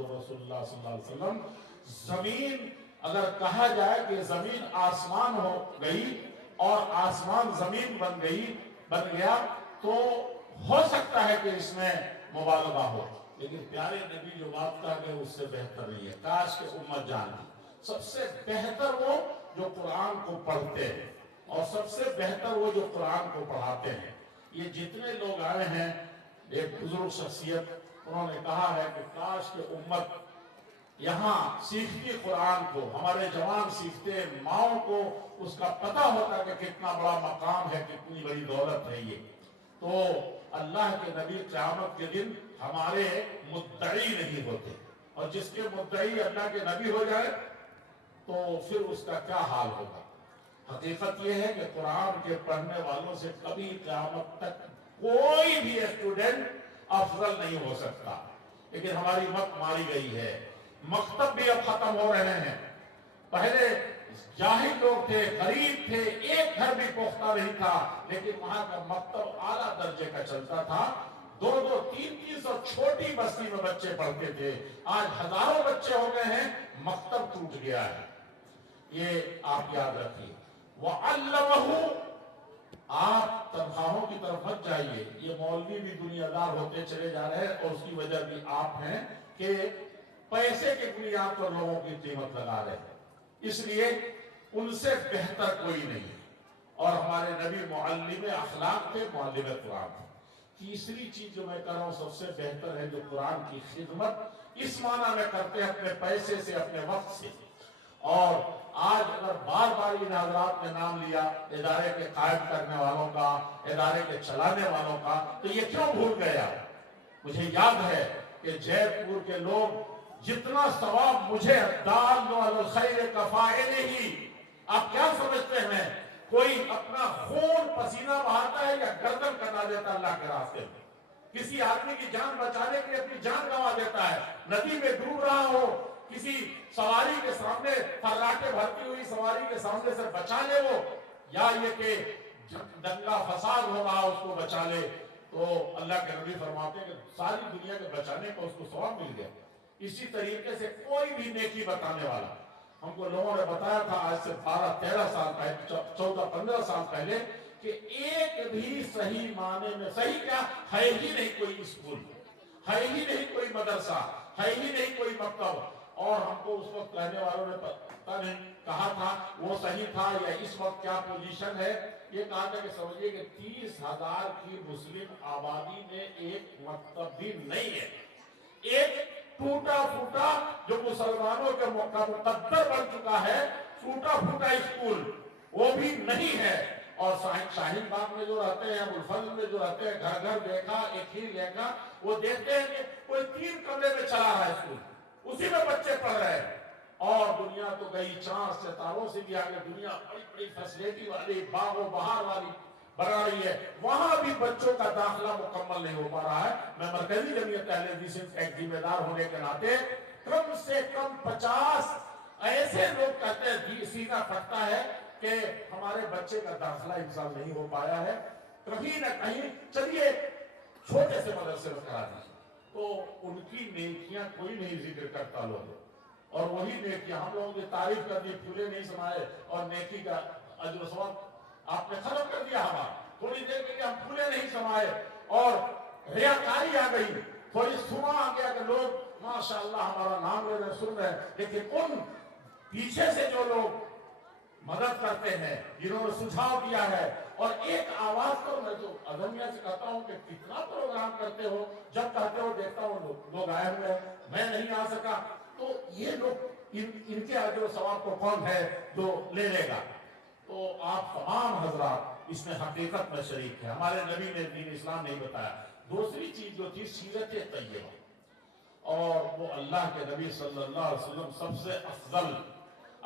محمد رسول اللہ صلی اللہ علیہ وسلم، زمین اگر کہا جائے کہ زمین آسمان ہو گئی اور آسمان زمین بن گیا تو ہو سکتا ہے کہ اس میں مبالغہ ہو، لیکن پیارے نبی جو بات کہا کہ اس سے بہتر نہیں ہے۔ کاش کہ امت جانتی سب سے بہتر وہ جو قرآن کو پڑھتے ہیں اور سب سے بہتر وہ جو قرآن کو پڑھاتے ہیں۔ یہ جتنے لوگ آئے ہیں، ایک بزرگ شخصیت انہوں نے کہا ہے کہ کاش کہ امت یہاں سیکھتی قرآن کو، ہمارے جوان سیکھتے، ماؤں کو اس کا پتہ ہوتا کہ کتنا بڑا مقام ہے، کتنی بڑی دولت ہے یہ، تو اللہ کے نبی قیامت کے دن ہمارے مدعی نہیں ہوتے، اور جس کے مدعی اللہ کے نبی ہو جائے تو پھر اس کا کیا حال ہوگا۔ حقیقت یہ ہے کہ قرآن کے پڑھنے والوں سے کبھی قیامت تک کوئی بھی اسٹوڈنٹ افضل نہیں ہو سکتا، لیکن ہماری مت ماری گئی ہے۔ مکتب بھی اب ختم ہو رہے ہیں، پہلے جاہل لوگ تھے، غریب تھے، ایک گھر بھی پختہ نہیں تھا، لیکن وہاں کا مکتب اعلیٰ درجے کا چلتا تھا، 200 300 چھوٹی بستی میں بچے پڑھتے تھے، آج ہزاروں بچے ہو گئے ہیں، مکتب ٹوٹ گیا ہے۔ یہ آپ یاد رکھیے۔ وَعَلَّمَهُ، آپ تنخواہوں کی طرف مت جائیے، یہ مولوی بھی دنیا دار ہوتے چلے جا رہے ہیں، اور اس کی وجہ بھی آپ ہیں کہ پیسے کے بنیاد پر لوگوں کی قیمت لگا رہے ہیں، اس لیے ان سے بہتر کوئی نہیں ہے، اور ہمارے نبی معلم اخلاق تھے، معلم قرآن تھے۔ تیسری چیز جو میں کہہ رہا ہوں سب سے بہتر ہے جو قرآن کی خدمت اس معنی میں کرتے ہیں اپنے پیسے سے، اپنے وقت سے۔ اور آج اگر بار بار ان حضرات نے نام لیا ادارے کے قائم کرنے والوں کا، ادارے کے چلانے والوں کا، تو یہ کیوں بھول گیا؟ مجھے یاد ہے کہ جے پور کے لوگ جتنا ثواب مجھے دال علی الخیر کفاعلہ، آپ کیا سمجھتے ہیں کوئی اپنا خون پسینہ بہاتا ہے یا گردن کٹا دیتا اللہ کے راستے میں؟ کسی آدمی کی جان بچانے کے لیے اپنی جان گنوا دیتا ہے، ندی میں ڈوب رہا ہو، کسی سواری کے سامنے فراٹے بھرتی ہوئی سواری کے سامنے سے بچا لے وہ، یا یہ کہ دنگا فساد ہو رہا اس کو بچا لے، تو اللہ کے نبی فرماتے ہیں کہ ساری دنیا کے بچانے کو اس کو ثواب مل گیا۔ اسی طریقے سے کوئی بھی نیکی بتانے والا، ہم کو لوگوں نے بتایا تھا آج سے 12-13 سال پہلے، 14-15 سال پہلے، کہ ایک بھی صحیح معنی میں، صحیح کیا ہے ہی نہیں کوئی اسکول، ہے ہی نہیں کوئی مدرسہ، ہے ہی نہیں کوئی مکتب، اور ہم کو اس وقت کہنے والوں نے پتہ نہیں کہا تھا وہ صحیح تھا یا اس وقت کیا پوزیشن ہے، یہ کہا تھا کہ سمجھئے کہ 30,000 کی مسلم آبادی میں ایک مکتب بھی نہیں ہے، ایک ٹوٹا پھوٹا جو مسلمانوں کے مقدر بن چکا ہے، ٹوٹا پھوٹا اسکول وہ بھی نہیں ہے۔ اور شاہین باغ میں جو رہتے ہیں، ابوالفضل میں جو رہتے ہیں، گھر گھر دیکھا، ایک ہی لہنگا، وہ دیکھتے ہیں کہ کوئی 3 کمرے میں چلا رہا ہے اسکول، اسی میں بچے پڑھ رہے ہیں، اور دنیا تو گئی چاند ستاروں سے بھی آگے، دنیا بڑی بڑی فیسلیٹی والی، باغ و بہار والی بنا رہی ہے، وہاں بھی بچوں کا داخلہ مکمل نہیں ہو پا رہا ہے۔ میں مرکزی جمعیت اہل حدیث کا ایک ذمہ دار ہونے کے ناطے کم سے کم 50 ایسے لوگ کہتے ہیں، سینہ پھٹتا ہے کہ ہمارے بچے کا داخلہ اس سال نہیں ہو پایا ہے، کہیں نہ کہیں چلیے چھوٹے سے مدرسے میں کرا دیجیے، تو ان کی نیکیاں کوئی نہیں ذکر کرتا لوگ، اور وہی نیکیاں ہم لوگوں کی تعریف کر دی، پھولے نہیں سمائے، اور نیکی کا اجر و ثواب آپ نے ختم کر دیا ہمارا، تھوڑی دیر کے لیے ہم پھولے نہیں سمائے، اور ریاکاری آ گئی، تھوڑی سنا آ گیا کہ لوگ ماشاءاللہ ہمارا نام لے رہے، سن رہے، لیکن ان پیچھے سے جو لوگ مدد کرتے ہیں، جنہوں نے سجھاؤ دیا ہے، اور ایک آواز پر میں تو عدمیہ سے کہتا ہوں کہ کتنا پروگرام کرتے ہو، جب کہتے ہو دیکھتا ہوں لوگ آئے ہوئے ہیں، میں نہیں آ سکا، تو یہ لوگ ان کے اجر و ثواب کو کون ہے جو لے لے گا؟ تو آپ تمام حضرات اس میں حقیقت میں شریک ہیں، ہمارے نبی نے دین اسلام نہیں بتایا۔ دوسری چیز جو تھی سیرت طیبہ، اور وہ اللہ کے نبی صلی اللہ علیہ وسلم سب سے افضل،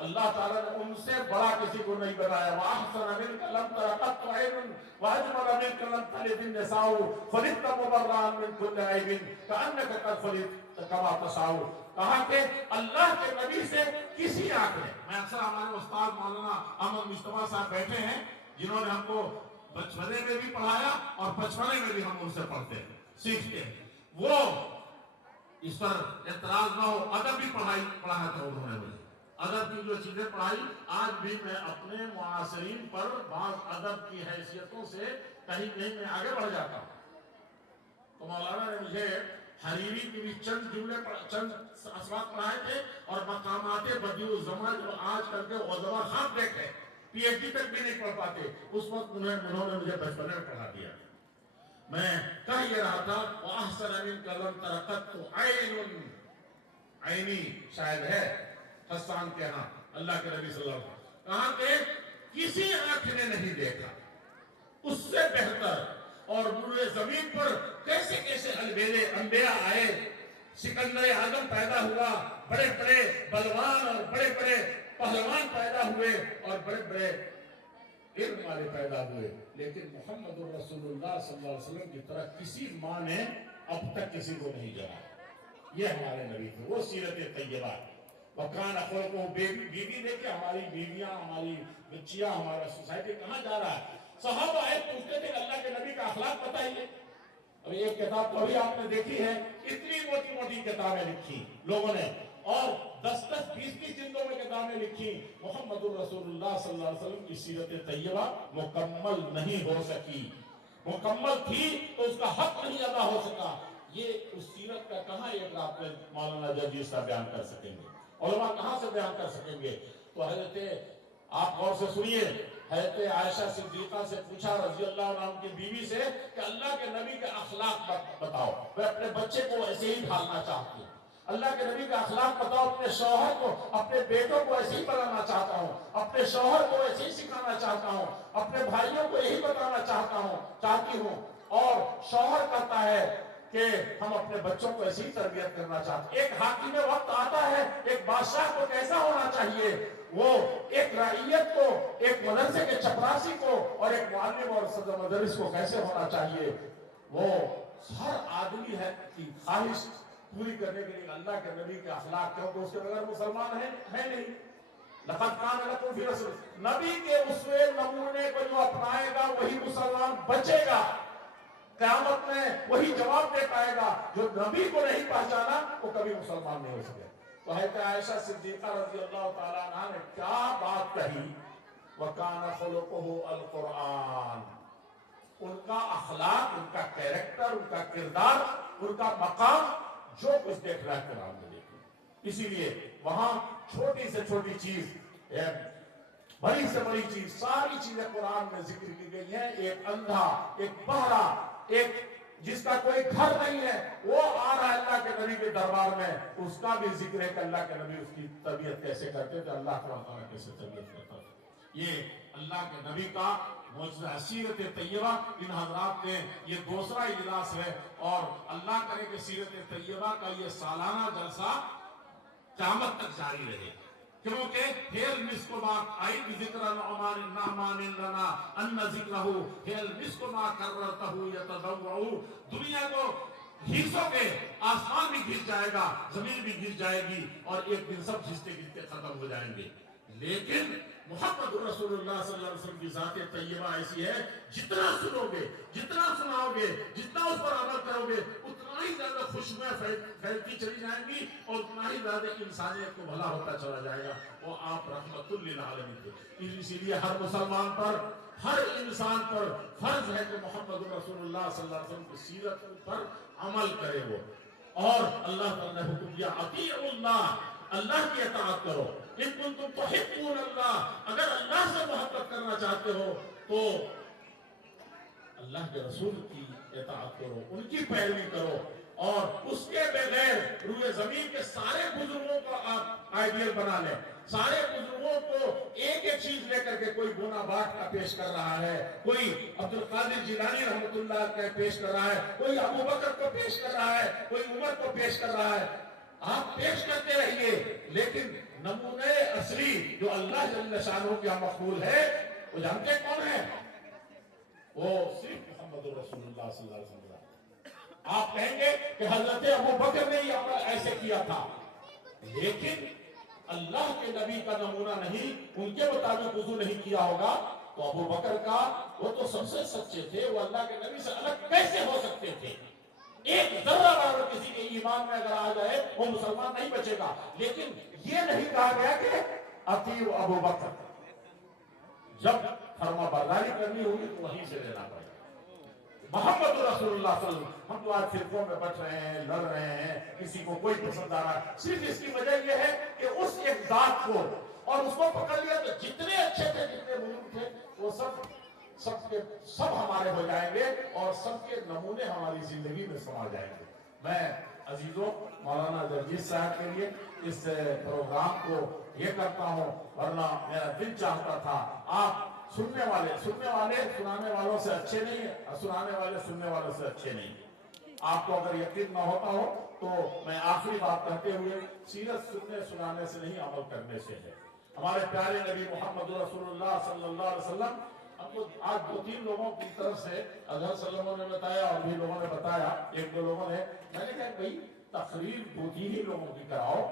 اللہ تعالیٰ نے ان سے بڑا کسی کو نہیں بنایا۔ وَأَحْسَنَ مِنْكَ لَمْ تَرَ قَطُّ عَيْنٌ وَأَجْمَلَ مِنْكَ لَمْ تَلِدِ النِّسَاءُ خُلِقْتَ مُبَرَّأً مِنْ كُلِّ عَيْبٍ كَأَنَّكَ قَدْ خُلِقْتَ كَمَا تَشَاءُ۔ کہا کہ اللہ کے نبی سے کسی آنکھ نے، میں اکثر ہمارے استاد مولانا احمد مجتبیٰ صاحب بیٹھے ہیں جنہوں نے ہم کو بچپنے میں بھی پڑھایا اور بچپنے میں بھی ہم ان سے پڑھتے ہیں، سیکھتے ہیں، وہ اس پر اعتراض نہ ہو. ادب بھی پڑھایا تھا انہوں نے مجھے. ادب کی جو چیزیں پڑھائی آج بھی میں اپنے معاصرین پر بعض ادب کی حیثیتوں سے کہیں کہیں میں آگے بڑھ جاتا ہوں. تو مولانا نے مجھے حریری کی بھی چند جملے چند اسباق پڑھائے تھے اور مقامات بدیع الزمان جو آج کل کے علماء خواب دیکھے پی ایچ ڈی تک بھی نہیں پڑھ پاتے اس وقت انہوں نے مجھے بچپن میں پڑھا دیا. میں کہہ یہ رہا تھا وَأَحْسَنَ مِنْكَ لَمْ تَرَقَتْتُ عَيْنٌ عینی شاید ہے حسان کہنا اللہ کے نبی صلی اللہ علیہ وسلم کہا کہ کسی آنکھ نے نہیں دیکھا اس سے بہتر. اور روئے زمین پر کیسے کیسے البیلے انبیاء آئے. سکندر اعظم پیدا ہوا, بڑے بڑے بلوان اور بڑے بڑے پہلوان پیدا ہوئے اور بڑے بڑے علم والے پیدا ہوئے, لیکن محمد رسول اللہ صلی اللہ علیہ وسلم کی طرح کسی ماں نے اب تک کسی کو نہیں جنا. یہ ہمارے نبی تھے, وہ سیرت طیبہ. وکان خلقہ بیوی دیکھیں ہماری بیویاں, ہماری بچیاں, ہمارا سوسائٹی کہاں جا رہا ہے. صحابہ آئے پوچھتے تھے اللہ کے نبی کا اخلاق بتائیے. اب ایک کتاب تو ابھی آپ نے دیکھی ہے, اتنی موٹی موٹی کتابیں لکھی لوگوں نے اور 10-20 کی جلدوں میں کتابیں لکھی. محمد الرسول اللہ صلی اللہ علیہ وسلم کی سیرت طیبہ مکمل نہیں ہو سکی. مکمل تھی تو اس کا حق نہیں ادا ہو سکا. یہ اس سیرت کا کہاں ایک رات میں مولانا جرجیس کا بیان کر سکیں گے, علماء کہاں سے بیان کر سکیں گے. تو حضرت آپ غور سے سنیے, حضرت عائشہ صدیقہ سے پوچھا رضی اللہ عنہ کی بیوی سے کہ اللہ کے نبی کے اخلاق بتاؤ, میں اپنے بچے کو ایسے ہی ڈھالنا چاہتی ہوں. اللہ کے نبی کا اخلاق بتاؤ, اپنے شوہر کو, اپنے بیٹوں کو ایسے ہی بنانا چاہتا ہوں, اپنے شوہر کو ایسے ہی سکھانا چاہتا ہوں, اپنے بھائیوں کو یہی بتانا چاہتی ہوں. اور شوہر کہتا ہے کہ ہم اپنے بچوں کو ایسی تربیت کرنا چاہتے ہیں. ایک حاکم وقت آتا ہے, ایک بادشاہ کو کیسا ہونا چاہیے, وہ ایک رعیت کو, ایک مدرسے کے چپراسی کو اور ایک معلم اور صدر مدرس کو کیسے ہونا چاہیے. وہ ہر آدمی ہے کی خواہش پوری کرنے کے لیے اللہ کے نبی کے اخلاق, کیونکہ اس کے بغیر مسلمان ہے نہیں. لقد کان لکم فی رسول, نبی کے اسوے نمونے کو جو اپنائے گا وہی مسلمان بچے گا. قیامت میں وہی جواب دے پائے گا. جو نبی کو نہیں پہچانا وہ کبھی مسلمان نہیں ہو سکے. تو حضرت عائشہ صدیقہ رضی اللہ تعالیٰ عنہ نے کیا بات کہی, وَكَانَ خُلُقُهُ الْقُرْآنِ. ان کا اخلاق, ان کا کیریکٹر, ان کا کردار, ان کا مقام جو کچھ دیکھ رہا ہے قرآن میں دیکھیں. اسی لیے وہاں چھوٹی سے چھوٹی چیز, بڑی سے بڑی چیز, ساری چیزیں قرآن میں ذکر کی گئی ہیں. ایک اندھا, ایک بہرا, ایک جس کا کوئی گھر نہیں ہے, وہ آ رہا ہے اللہ کے نبی کے دربار میں, اس کا بھی ذکر ہے کہ اللہ کے نبی اس کی تربیت کیسے کرتے تھے, اللہ تعالیٰ کیسے تربیت کرتا تھا. یہ اللہ کے نبی کا معجزہ سیرت طیبہ. ان حضرات نے یہ دوسرا اجلاس ہے اور اللہ کرے کہ سیرت طیبہ کا یہ سالانہ جلسہ قیامت تک جاری رہے, کیونکہ ہیل مسکو ما آئی ذکر نعمان النعمان لنا ان ذکرہو ہیل مسکو ما کررتہو یتدوعو. دنیا کو گھیسو گے, آسمان بھی گھس جائے گا, زمین بھی گھس جائے گی اور ایک دن سب گھستے گھستے ختم ہو جائیں گے. لیکن محمد رسول اللہ صلی اللہ علیہ وسلم کی ذات طیبہ ایسی ہے, جتنا سنو گے, جتنا سناؤ گے, جتنا اس پر عمل کرو گے, اتنا ہی زیادہ خوشبوئیں پھیلتی چلی جائیں گی اور اتنا ہی زیادہ انسانیت کو بھلا ہوتا چلا جائے گا. وہ آپ رحمت للعالمین تھے. اسی لیے ہر مسلمان پر, ہر انسان پر فرض ہے کہ محمد رسول اللہ صلی اللہ علیہ وسلم کی سیرت پر عمل کرے وہ. اور اللہ تعالیٰ نے حکم دیا اطیعوا اللہ, اللہ کی اطاعت کرو. ان کنتم تحبون اللہ, اگر اللہ سے محبت کرنا چاہتے ہو تو اللہ کے رسول کی اطاعت کرو, ان کی پیروی کرو. اور اس کے بغیر روئے زمین کے سارے بزرگوں کو آپ آئیڈیل بنا لیں. سارے بزرگوں کو ایک ایک چیز لے کر کے, کوئی گناہ باٹ کا پیش کر رہا ہے, کوئی عبد القادر جیلانی رحمۃ اللہ کا پیش کر رہا ہے, کوئی ابو بکر کو پیش کر رہا ہے, کوئی عمر کو پیش کر رہا ہے. آپ پیش کرتے رہیے, لیکن نمونے اصلی جو اللہ جل شانہ کا مقبول ہے وہ جانتے کون ہے؟ وہ صرف محمد رسول اللہ صلی اللہ علیہ وسلم. آپ کہیں گے کہ حضرت ابو بکر نے یہ عمل ایسے کیا تھا, لیکن اللہ کے نبی کا نمونہ نہیں, ان کے مطابق وضو نہیں کیا ہوگا تو ابو بکر کا, وہ تو سب سے سچے تھے, وہ اللہ کے نبی سے الگ کیسے ہو سکتے تھے؟ ایک ذرہ برابر کسی کے ایمان میں اگر آ جائے وہ مسلمان نہیں بچے گا. لیکن یہ نہیں کہا گیا کہ اطیعوا ابو بکر. جب فرما برداری کرنی ہوگی تو وہیں سے لینا پڑے گا. محمد رسول اللہ صلی اللہ علیہ وسلم. ہم تو آج فرقوں میں بٹ رہے ہیں, لڑ رہے ہیں, کسی کو کوئی پسند آ رہا ہے, صرف اس کی وجہ یہ ہے کہ اس ایک ذات کو اور اس کو پکڑ لیا تو جتنے اچھے تھے, جتنے بزرگ تھے, وہ سب ہمارے ہو جائیں گے اور سب کے نمونے ہماری زندگی میں سما جائیں گے. میں عزیزوں مولانا جرجیت صاحب کے لیے اس پروگرام کو یہ کرتا ہوں, ورنہ میرا دل چاہتا تھا آپ سننے والے سنانے والوں سے اچھے نہیں ہیں, سنانے والے سننے والوں سے اچھے نہیں ہیں. آپ کو اگر یقین نہ ہوتا ہو تو میں آخری بات کہتے ہوئے, سیرت سننے سنانے سے نہیں عمل کرنے سے ہے. ہمارے پیارے نبی محمد رسول اللہ صلی اللہ علیہ وسلم, ہم کو آج 2-3 لوگوں کی طرف سے اظہر صلی اللہ علیہ وسلم نے بتایا اور بھی لوگوں نے بتایا, 1-2 لوگوں نے, میں نے کہا بھئی تقریر 2-3 ہی لوگوں کی کراؤ,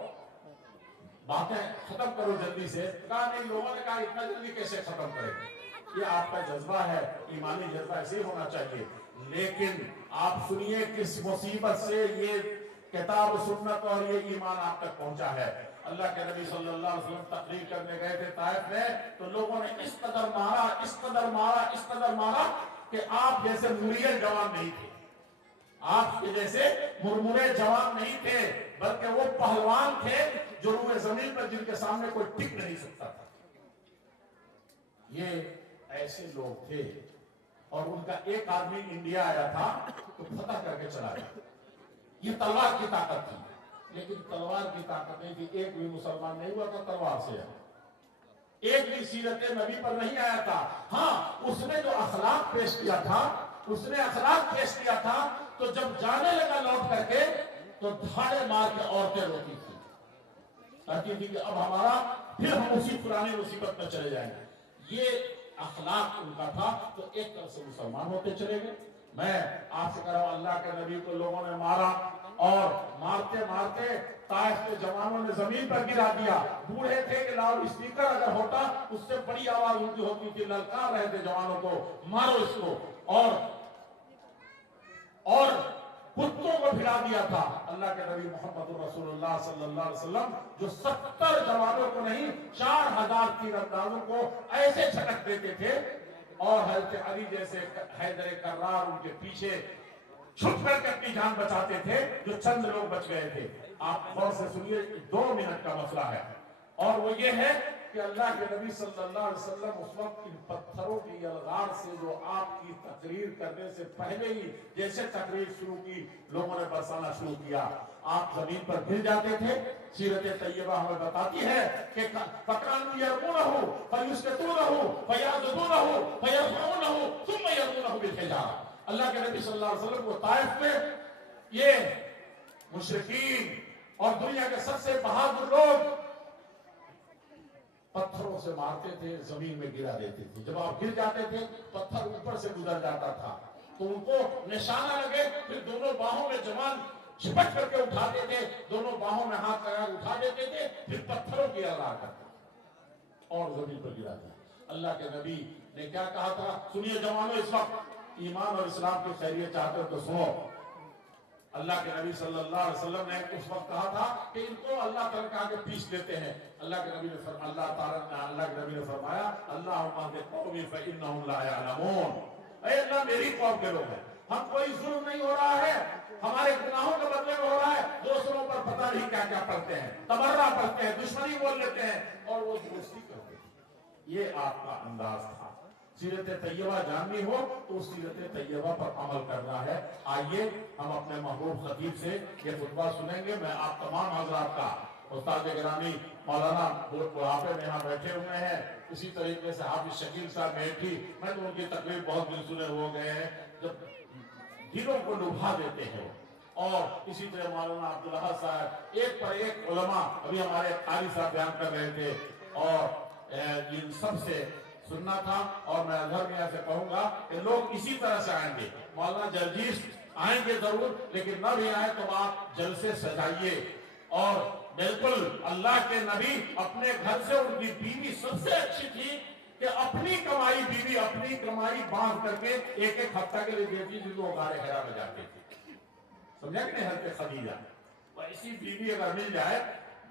باتیں ختم کرو جلدی سے. کہا نہیں, لوگوں نے کہا اتنا جلدی کیسے ختم کریں گے, یہ آپ کا جذبہ ہے, ایمانی جذبہ ایسے ہی ہونا چاہیے. لیکن آپ سنیے کس مصیبت سے یہ کتاب و سنت اور یہ ایمان آپ تک پہنچا ہے. اللہ کے نبی صلی اللہ علیہ وسلم تقریر کرنے گئے تھے طائف میں, تو لوگوں نے اس قدر مارا کہ آپ جیسے مریل جوان نہیں تھے, آپ کے جیسے مرمرے جوان نہیں تھے, بلکہ وہ پہلوان تھے جو روئے زمین پر جن کے سامنے کوئی ٹک نہیں سکتا تھا. یہ ایسے لوگ تھے اور ان کا ایک آدمی انڈیا آیا تھا تو فتح کر کے چلا گیا. یہ تلوار کی طاقت تھی, لیکن تلوار کی طاقت نہیں تھی. ایک بھی مسلمان نہیں ہوا تھا تلوار سے, ایک بھی سیرت نبی پر نہیں آیا تھا. ہاں, اس نے جو اخلاق پیش کیا تھا, تو جب جانے لگا لوٹ کر کے تو دھاڑے مار کے عورتیں روتی تھی, کہتی تھی کہ اب ہمارا پھر ہم اسی پرانی مصیبت میں چلے جائیں گے. یہ اخلاق ان کا تھا, تو ایک طرف سے مسلمان ہوتے چلے گئے. میں آپ سے کہہ رہا ہوں, اللہ کے نبی کو لوگوں نے مارا اور مارتے مارتے طائف کے جوانوں نے زمین پر گرا دیا. بوڑھے تھے کہ لاؤڈ اسپیکر اگر ہوتا اس سے بڑی آواز ان کی ہوتی تھی, للکار رہے تھے جوانوں کو, مارو اس کو, اور کتوں کو بھگا دیا تھا. اللہ کے نبی محمد رسول اللہ صلی اللہ علیہ وسلم جو 70 جوانوں کو نہیں 4000 تیراندازوں کو ایسے جھٹک دیتے تھے, اور حضرت علی جیسے حیدر کرار ان کے پیچھے چھپ کر کے اپنی جان بچاتے تھے, جو چند لوگ بچ گئے تھے. آپ غور سے سنیے, 2 منٹ کا مسئلہ ہے, اور وہ یہ ہے کہ اللہ کے نبی صلی اللہ علیہ وسلم اس وقت ان پتھروں کی الغار سے جو آپ کی تقریر کرنے سے پہلے ہی جیسے تقریر شروع کی لوگوں نے برسانا شروع کیا, آپ زمین پر گر جاتے تھے. سیرت طیبہ ہمیں بتاتی ہے کہ فَكَانُوا يَرْمُونَهُ فَيُسْقِطُونَهُ فَيَعْضُدُونَهُ فَيَرْفَعُونَهُ ثُمَّ يَرْمُونَهُ بِالْحِجَارَةِ. اللہ کے نبی صلی اللہ علیہ وسلم کو طائف میں یہ مشرکین اور دنیا کے سب سے بہادر لوگ پتھروں سے مارتے تھے, زمین میں گرا دیتے تھے. جب آپ گر جاتے تھے پتھر اوپر سے گزر جاتا تھا, تو ان کو نشانہ لگے, پھر دونوں باہوں میں جوان چھپٹ کر کے اٹھاتے تھے, دونوں باہوں میں ہاتھ لگا اٹھا دیتے تھے, پھر پتھروں کی الغار کرتے اور زمین پر گرا دیا. اللہ کے نبی نے کیا کہا تھا, سنیے جوانوں, اس وقت ایمان اور اسلام کی خیریت چاہتے ہو تو سنو. اللہ کے نبی صلی اللہ علیہ وسلم نے اس وقت کہا تھا کہ ان کو اللہ تعالیٰ کے آگے پیش دیتے ہیں. اللہ کے نبی نے فرمایا, اللہم اہد قومی فإنہم لا یعلمون. اے اللہ, میری قوم کے لوگ ہیں, ہم کوئی ظلم نہیں ہو رہا ہے, ہمارے گناہوں کے بدلے میں ہو رہا ہے. دوسروں پر پتہ نہیں کیا کیا پڑھتے ہیں, تبرہ پڑھتے ہیں, دشمنی بول لیتے ہیں اور وہ دوستی کرتے ہیں. یہ آپ کا انداز تھا. سیرت طیبہ جاننی ہو تو سیرت طیبہ پر عمل کرنا ہے. آئیے ہم اپنے محبوب خطیب سے یہ خطبہ سنیں گے. میں آپ تمام حضرات کا, استاد گرامی مولانا بڑھاپے میں یہاں بیٹھے ہوئے ہیں, اسی طریقے سے حافظ شکیل صاحب بیٹھی, میں تو ان کی تقریر بہت دل سنے ہو گئے ہیں, جب دلوں کو لبھا دیتے ہیں. اور اسی طرح مولانا عبداللہ صاحب, ایک پر ایک علماء, ابھی ہمارے قاری صاحب بیان کر رہے تھے, اور ان سب سے سننا تھا. اور میں اظہر میاں سے کہوں گا کہ لوگ اسی طرح سے آئیں گے. مولانا جرجیس آئیں گے ضرور, لیکن نہ بھی آئیں تو آپ جلسے سجائیے. اور بالکل اللہ کے نبی اپنے گھر سے, ان کی بیوی سب سے اچھی تھی کہ اپنی کمائی, بیوی اپنی کمائی باندھ کر کے ایک ہفتہ کے لیے دیتی تھی, تو وہ غار حرا میں جاتے تھے. سمجھا کہ نہیں؟ حضرت خدیجہ، تو ایسی بیوی اگر مل جائے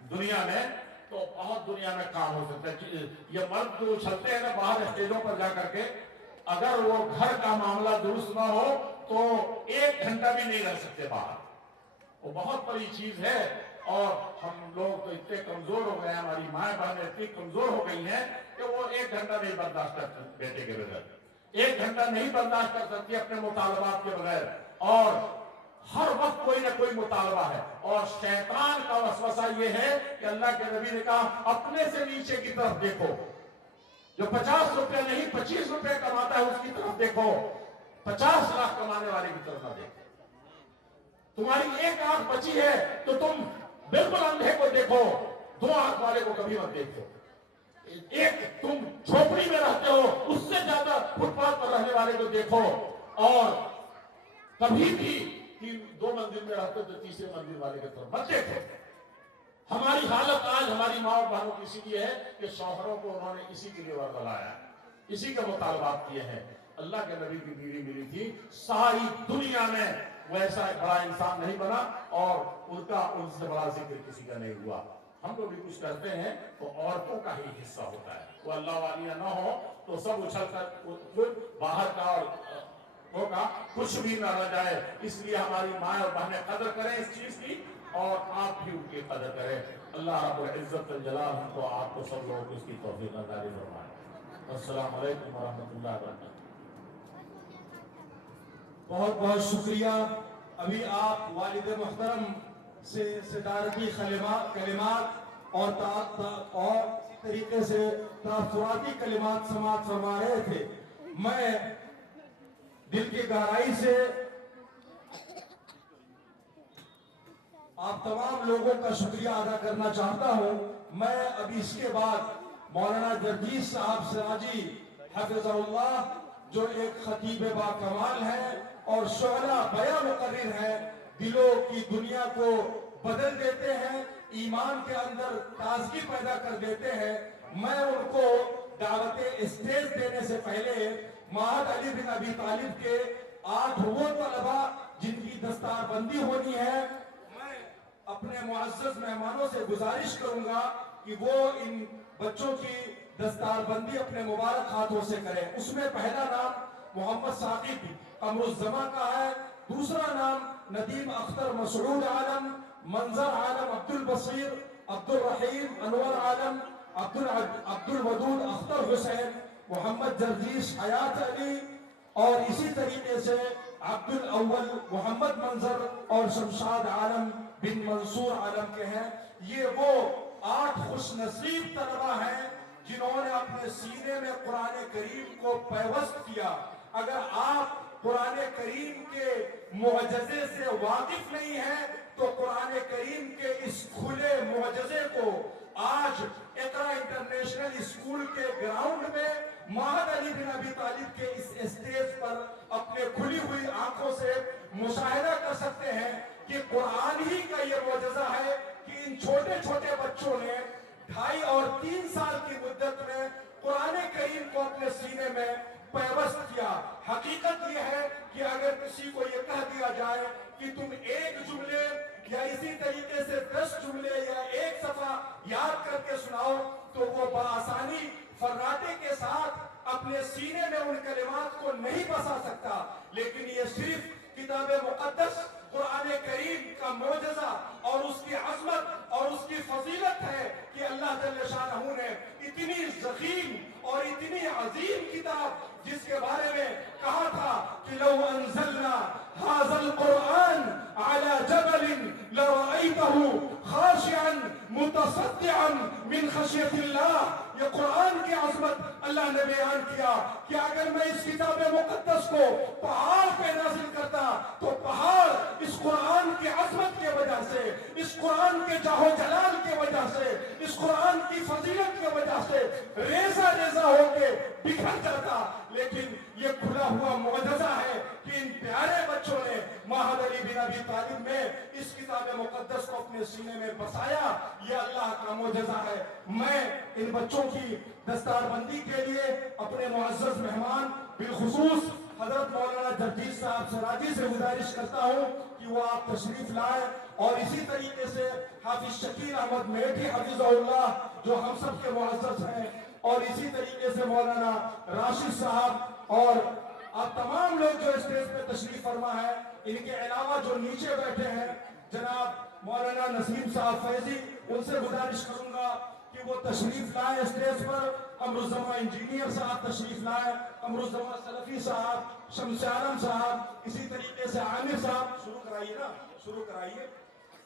دنیا میں تو بہت دنیا میں کام ہو سکتا ہے. یہ مرد جو چلتے ہیں نا باہر اسٹیجوں پر جا کر کے، اگر وہ گھر کا معاملہ درست نہ ہو تو 1 گھنٹہ بھی نہیں رہ سکتے باہر. وہ بہت بڑی چیز ہے. اور ہم لوگ تو اتنے کمزور ہو گئے ہیں، ہماری مائیں بہنیں اتنی کمزور ہو گئی ہیں کہ وہ 1 گھنٹہ نہیں برداشت کر سکتے بیٹے کے بغیر، 1 گھنٹہ نہیں برداشت کر سکتی اپنے مطالبات کے بغیر. اور ہر وقت کوئی نہ کوئی مطالبہ ہے. اور شیطان کا وسوسہ یہ ہے کہ اللہ کے نبی نے کہا اپنے سے نیچے کی طرف دیکھو، جو 50 روپے نہیں 25 روپے کماتا ہے اس کی طرف دیکھو، 50 لاکھ کمانے والے کی طرف نہ دیکھو. تمہاری 1 آنکھ بچی ہے تو تم بالکل اندھے کو دیکھو، 2 آنکھ والے کو کبھی مت دیکھو. تم جھوپڑی میں رہتے ہو اس سے زیادہ فٹ پاتھ پر رہنے والے کو دیکھو. اور کبھی بھی 2 منزل میں رہتے تو 3 منزل والے کی طرف مت دیکھو. ہماری حالت آج ہماری ماں اور بہنوں کی اسی لیے ہے کہ شوہروں کو انہوں نے اسی کے لیے ورگلایا، اسی کے مطالبات کیے ہیں. اللہ کے نبی کی بیوی ملی تھی، ساری دنیا میں وہ ایسا بڑا انسان نہیں بنا اور ان سے بڑا ذکر کسی کا نہیں ہوا. ہم لوگ بھی کچھ کرتے ہیں تو عورتوں کا ہی حصہ ہوتا ہے. وہ اللہ والیاں نہ ہو تو سب اچھل کر باہر کا اور ہوگا، کچھ بھی نہ رہ جائے. اس لیے ہماری ماں اور بہنیں قدر کریں اس چیز کی، اور آپ بھی ان کی قدر کریں. اللہ رب العزت الجلال ہم کو آپ کو سب لوگوں کو اس کی توفیق عطا فرمائے. السلام علیکم ورحمۃ اللہ وبرکاتہ. بہت بہت شکریہ. ابھی آپ والد محترم سے صدارتی کلمات اور اسی طریقے سے تاثراتی کلمات سماعت فرما رہے تھے. میں دل کی گہرائی سے آپ تمام لوگوں کا شکریہ ادا کرنا چاہتا ہوں. میں ابھی اس کے بعد مولانا جرجیس صاحب سراجی حفظہ اللہ، جو ایک خطیب با کمال ہے اور شعلہ بیان مقرر ہے، دلوں کی دنیا کو بدل دیتے ہیں، ایمان کے اندر تازگی پیدا کر دیتے ہیں. میں ان کو دعوت اسٹیج دینے سے پہلے معہد علی بن ابی طالب کے 8 وہ طلبہ جن کی دستار بندی ہونی ہے، میں اپنے معزز مہمانوں سے گزارش کروں گا کہ وہ ان بچوں کی دستار بندی اپنے مبارک ہاتھوں سے کریں. اس میں پہلا نام محمد ثاقب قمر الزماں کا ہے، دوسرا نام ندیم اختر مسعود عالم، منظر عالم عبد البصیر، عبد الرحیم انور عالم، عبد الودود اختر حسین، محمد جرجیس حیات علی، اور اسی طریقے سے عبد الاول محمد منظر اور شمشاد عالم بن منصور عالم کے ہیں. یہ وہ 8 خوش نصیب طلبہ ہیں جنہوں نے اپنے سینے میں قرآن کریم کو پیوست کیا. اگر آپ قرآن کریم کے معجزے سے واقف نہیں ہیں تو قرآن کریم کے اس کھلے معجزے کو آج اقرا انٹرنیشنل اسکول کے گراؤنڈ میں معہد علی بن ابی طالب کے اس اسٹیج پر اپنے کھلی ہوئی آنکھوں سے مشاہدہ کر سکتے ہیں کہ قرآن ہی کا یہ معجزہ ہے کہ ان چھوٹے چھوٹے بچوں نے 2.5 اور 3 سال کی مدت میں قرآن کریم کو اپنے سینے میں پیوست کیا. حقیقت یہ ہے کہ اگر کسی کو یہ کہہ دیا جائے کہ تم 1 جملے یا اسی طریقے سے 10 جملے یا 1 صفحہ یاد کر کے سناؤ تو وہ بآسانی فراٹے کے ساتھ اپنے سینے میں ان کلمات کو نہیں بسا سکتا. لیکن یہ صرف کتاب مقدس قرآن کریم کا معجزہ اور اس کی عظمت اور اس کی فضیلت ہے کہ اللہ جل شانہ نے اتنی ضخیم اور اتنی عظیم کتاب جس کے بارے میں کہا تھا کہ لو انزلنا هذا القرآن على جبل لرأيته خاشعا متصدعا من خشية الله. یہ قرآن کی عظمت اللہ نے بیان کیا کہ اگر میں اس کتاب مقدس کو پہاڑ پہ نازل کرتا تو پہاڑ اس قرآن کی عظمت کی وجہ سے، اس قرآن کے جاہ و جلال کی وجہ سے، اس قرآن کی فضیلت کی وجہ سے ریزہ ریزہ ہو کے بکھر جاتا. لیکن یہ کھلا ہوا معجزہ ہے کہ ان پیارے بچوں نے معہد علی بن ابی طالب میں اس کتاب مقدس کو اپنے سینے میں بسایا. یہ اللہ کا معجزہ ہے. میں ان بچوں کی دستار بندی کے لیے اپنے معزز مہمان بالخصوص حضرت مولانا جرجیت صاحب سراجی سے گزارش کرتا ہوں کہ وہ آپ تشریف لائے، اور اسی طریقے سے حافظ شکیل احمد میٹھی حفظہ اللہ جو ہم سب کے معزز ہیں، اور اسی طریقے سے مولانا راشد صاحب، اور آپ تمام لوگ جو اسٹیج پہ تشریف فرما ہے، ان کے علاوہ جو نیچے بیٹھے ہیں جناب مولانا نسیم صاحب فیضی، ان سے گزارش کروں گا کہ وہ تشریف لائے اسٹیج پر۔ امرالزماں انجینئر صاحب تشریف لائے، امرالزماں سلفی صاحب، شمس عالم صاحب، اسی طریقے سے عامر صاحب، شروع کرائیے،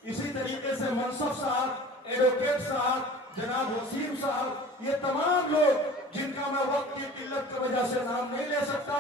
اسی طریقے سے منصف صاحب، ایڈوکیٹ صاحب، جناب وسیم صاحب، یہ تمام لوگ جن کا میں وقت کی قلت کی وجہ سے نام نہیں لے سکتا،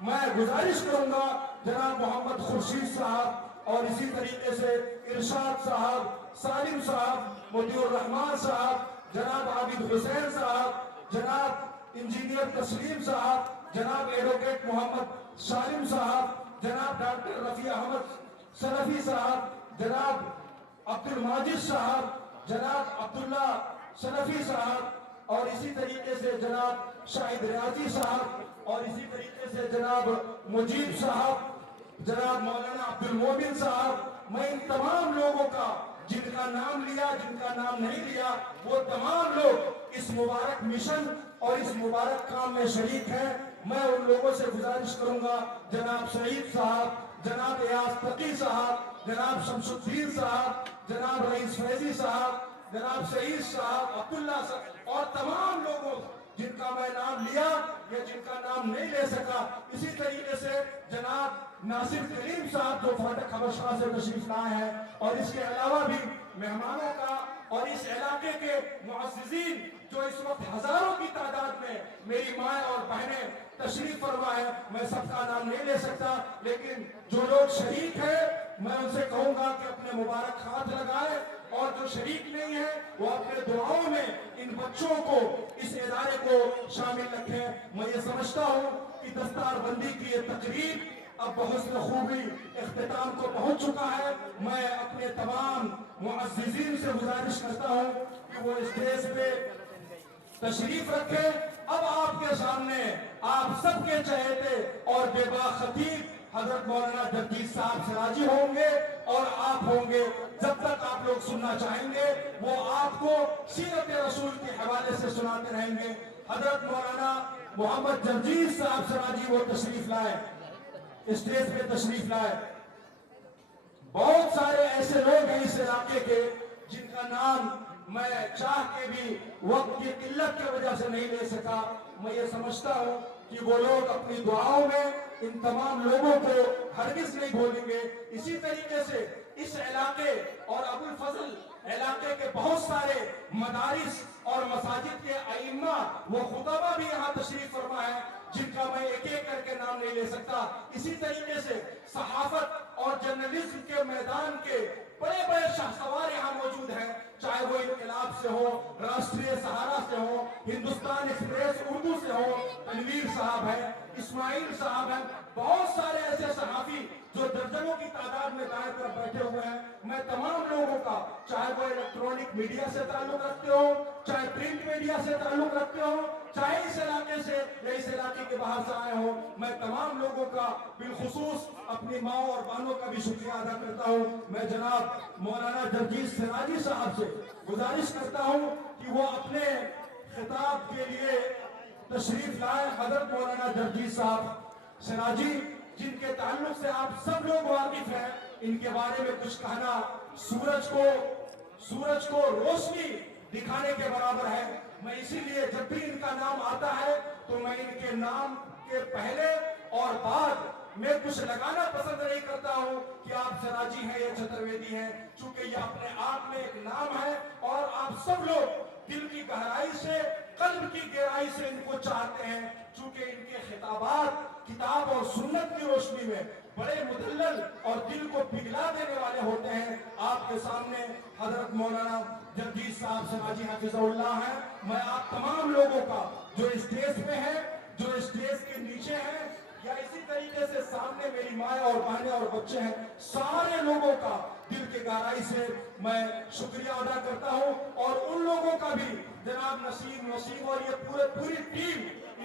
میں گزارش کروں گا جناب محمد خورشید صاحب، اور اسی طریقے سے ارشاد صاحب، سالم صاحب، مطیع الرحمان صاحب، جناب عابد حسین صاحب، جناب انجینئر تسلیم صاحب، جناب ایڈوکیٹ محمد سالم صاحب، جناب ڈاکٹر رفیع احمد سلفی صاحب، جناب عبد الماجد صاحب، جناب عبداللہ سلفی صاحب، اور اسی طریقے سے جناب شاہد ریاضی صاحب، اور اسی طریقے سے جناب مجیب صاحب، جناب مولانا عبد المومن صاحب۔ میں ان تمام لوگوں کا جن کا نام لیا، جن کا نام نہیں لیا، وہ تمام لوگ اس مبارک مشن اور اس مبارک کام میں شریک ہیں۔ میں ان لوگوں سے گزارش کروں گا جناب سعید صاحب، جناب ایاز تقی صاحب، جناب شمس الدین صاحب، جناب رئیس فیضی صاحب، جناب سعید صاحب، عبداللہ صاحب، اور تمام لوگوں جن کا میں نام لیا یا جن کا نام نہیں لے سکا۔ اسی طریقے سے جناب ناصر کریم صاحب جو فاٹک حبشہ سے تشریف لائے ہیں، اور اس کے علاوہ بھی مہمانوں کا اور اس علاقے کے معززین جو اس وقت ہزاروں کی تعداد میں میری ماں اور بہنیں تشریف فرما ہے، میں سب کا نام نہیں لے سکتا، لیکن جو لوگ شریک ہیں میں ان سے کہوں گا کہ اپنے مبارک ہاتھ لگائے، اور جو شریک نہیں ہے وہ اپنے دعاؤں میں ان بچوں کو، اس ادارے کو شامل رکھیں۔ میں یہ سمجھتا ہوں کہ دستار بندی کی یہ تقریب اب بحسن خوبی اختتام کو پہنچ چکا ہے۔ میں اپنے تمام معززین سے گزارش کرتا ہوں کہ وہ اسٹیج پہ تشریف رکھیں۔ اب آپ کے سامنے آپ سب کے چہیتے اور بے باک خطیب حضرت مولانا جرجیت صاحب سراجی ہوں گے، اور آپ ہوں گے۔ جب تک آپ لوگ سننا چاہیں گے وہ آپ کو سیرت رسول کے حوالے سے سناتے رہیں گے۔ حضرت مولانا محمد جرجیت صاحب سراجی وہ تشریف لائے، اسٹیج پہ تشریف لائے۔ بہت سارے ایسے لوگ ہیں اس علاقے کے جن کا نام میں چاہ کے بھی وقت کی قلت کی وجہ سے نہیں لے سکا۔ میں یہ سمجھتا ہوں کہ وہ لوگ اپنی دعاؤں میں ان تمام لوگوں کو ہرگز نہیں بھولیں گے۔ اسی طریقے سے اس علاقے اور ابو الفضل علاقے کے بہت سارے مدارس اور مساجد کے ائمہ و خطبہ بھی یہاں تشریف فرما ہے، جن کا میں ایک ایک کر کے نام نہیں لے سکتا۔ اسی طریقے سے صحافت اور جرنلزم کے میدان کے بڑے بڑے شاہسوار یہاں موجود ہیں، چاہے وہ انقلاب سے ہو، راشٹریہ سہارا سے ہو، ہندوستان ایکسپریس اردو سے ہو، تنویر صاحب ہیں، اسماعیل صاحب ہیں، بہت سارے ایسے صحافی جو درجنوں کی تعداد میں دائیں طرف بیٹھے ہوئے ہیں۔ میں تمام لوگوں کا، چاہے وہ الیکٹرونک میڈیا سے تعلق رکھتے ہو، چاہے پرنٹ میڈیا سے تعلق رکھتے ہو، چاہے اس علاقے سے یا اس علاقے کے باہر سے آئے ہو، میں تمام لوگوں کا بالخصوص اپنی ماں اور بہنوں کا بھی شکریہ ادا کرتا ہوں۔ میں جناب مولانا جرجیت سراجی صاحب سے گزارش کرتا ہوں کہ وہ اپنے خطاب کے لیے تشریف لائے۔ حضرت مولانا جرجیت صاحب سراجی جن کے تعلق سے آپ سب لوگ واقف ہیں، ان کے بارے میں کچھ کہنا سورج کو روشنی دکھانے کے برابر ہے۔ میں اسی لیے جب بھی ان کا نام آتا ہے تو میں ان کے نام کے پہلے اور بعد میں کچھ لگانا پسند نہیں کرتا ہوں کہ آپ سراجی ہیں یا چترویدی ہیں، چونکہ یہ اپنے آپ میں ایک نام ہے، اور آپ سب لوگ دل کی گہرائی سے، قلب کی گہرائی سے ان کو چاہتے ہیں، چونکہ ان کے خطابات کتاب اور سنت کی روشنی میں بڑے مدلل اور دل کو پگھلا دینے والے ہوتے ہیں۔ آپ کے سامنے حضرت مولانا جرجیت صاحب سراجی حفظہ اللہ ہیں۔ میں آپ تمام لوگوں کا جو اسٹیج پہ ہیں، جو اسٹیج کے نیچے ہیں، یا اسی طریقے سے سامنے میری ماں اور بہنیں اور بچے ہیں، سارے لوگوں کا دل کی گہرائی سے میں شکریہ ادا کرتا ہوں، اور ان لوگوں کا بھی جناب نسیم اور یہ پوری ٹیم